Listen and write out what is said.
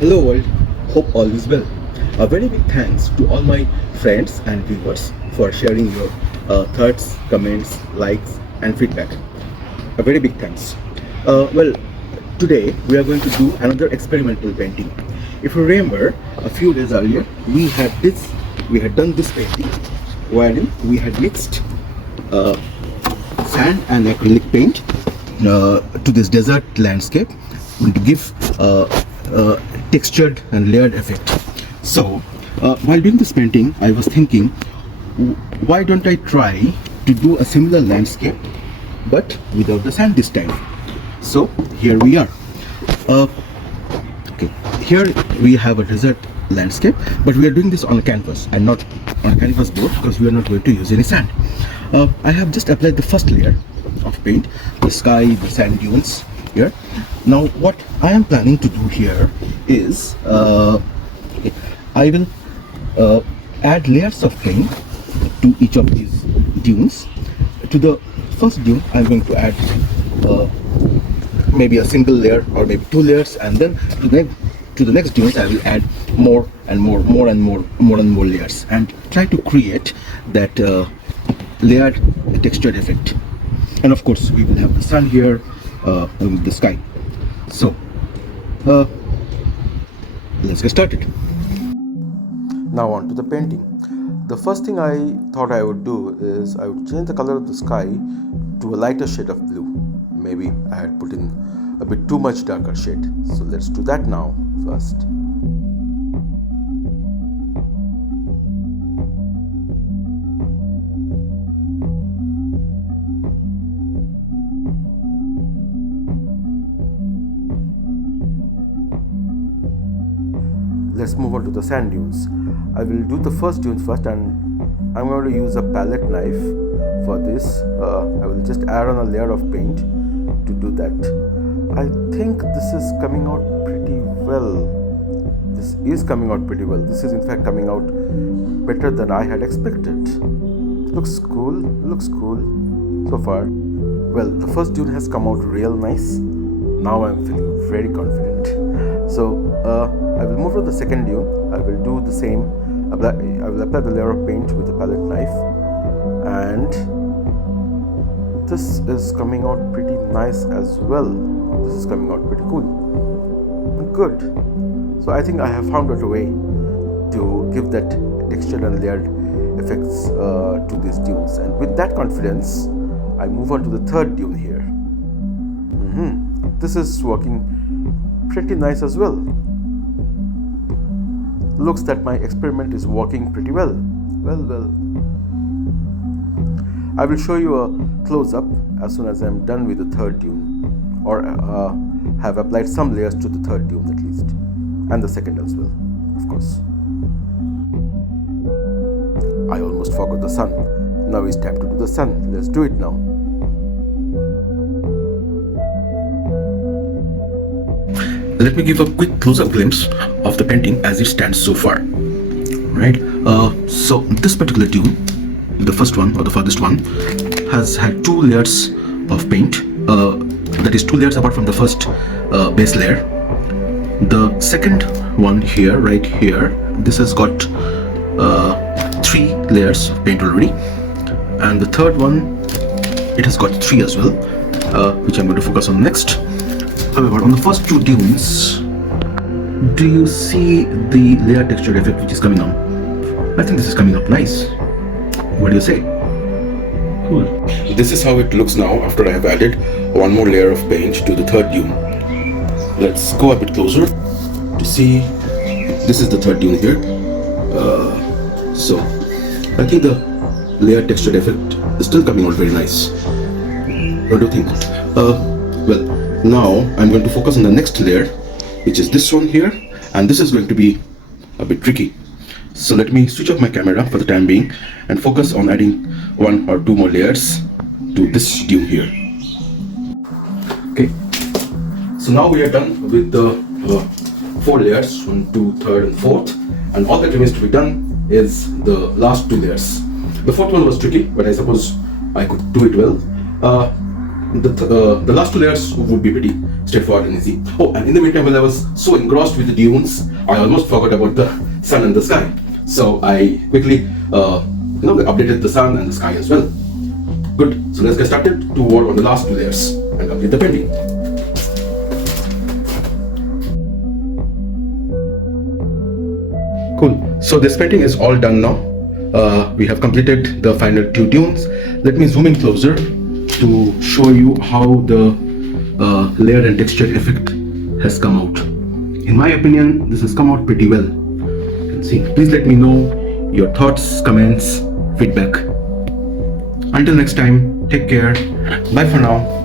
Hello world, hope all is well. A very big thanks to all my friends and viewers for sharing your thoughts, comments, likes and feedback. A very big thanks. Well, today we are going to do another experimental painting. If you remember, a few days earlier we had done this painting wherein we had mixed uh, sand and acrylic paint to this desert landscape to give textured and layered effect. So while doing this painting, I was thinking, why don't I try to do a similar landscape but without the sand this time? So here we are. Okay, here we have a desert landscape, but we are doing this on a canvas and not on a canvas board because we are not going to use any sand. I have just applied the first layer of paint, the sky, the sand dunes here. Now what I am planning to do here is I will add layers of paint to each of these dunes. To the first dune I'm going to add maybe a single layer or maybe two layers, and then to the next dunes I will add more and more layers and try to create that layered textured effect. And of course we will have the sun here with the sky. So let's get started. Now on to the painting. The first thing I thought I would do is I would change the color of the sky to a lighter shade of blue. Maybe I had put in a bit too much darker shade. So let's do that now first. Let's move on to the sand dunes. I will do the first dune first, and I'm going to use a palette knife for this. I will just add on a layer of paint to do that. I think this is coming out pretty well. This is coming out pretty well. This is in fact coming out better than I had expected. Looks cool so far. Well, the first dune has come out real nice. Now I'm feeling very confident. So I will move to the second dune. I will do the same. I will apply the layer of paint with the palette knife, and this is coming out pretty nice as well. This is coming out pretty cool. Good. So I think I have found out a way to give that textured and layered effects to these dunes, and with that confidence I move on to the third dune here. This is working pretty nice as well. Looks that my experiment is working pretty well. Well. I will show you a close-up as soon as I am done with the third dune, or have applied some layers to the third dune at least, and the second as well, of course. I almost forgot the sun. Now it's time to do the sun. Let's do it now. Let me give a quick close-up glimpse of the painting as it stands so far. Right? So this particular dune, the first one or the farthest one, has had two layers of paint. That is two layers apart from the first base layer. The second one here, right here, this has got three layers of paint already, and the third one, it has got three as well, which I'm going to focus on next. However, on the first two dunes, do you see the layer texture effect which is coming on? I think this is coming up nice. What do you say? Cool. This is how it looks now after I have added one more layer of paint to the third dune. Let's go a bit closer to see. This is the third dune here. So I think the layer texture effect is still coming out very nice. What do you think? Well, now I'm going to focus on the next layer, which is this one here, and this is going to be a bit tricky. So let me switch off my camera for the time being and focus on adding one or two more layers to this dune here. Okay, so now we are done with the four layers, 1, 2, 3rd and 4th, and all that remains to be done is the last two layers. The fourth one was tricky, but I suppose I could do it well. the last 2 layers would be pretty straightforward and easy. Oh, and in the meantime, while I was so engrossed with the dunes, I almost forgot about the sun and the sky. So I quickly updated the sun and the sky as well. Good. So let's get started to work on the last 2 layers and complete the painting. Cool. So this painting is all done now. We have completed the final 2 dunes. Let me zoom in closer to show you how the layer and texture effect has come out. In my opinion, this has come out pretty well. You can see. Please let me know your thoughts, comments, feedback. Until next time, take care. Bye for now.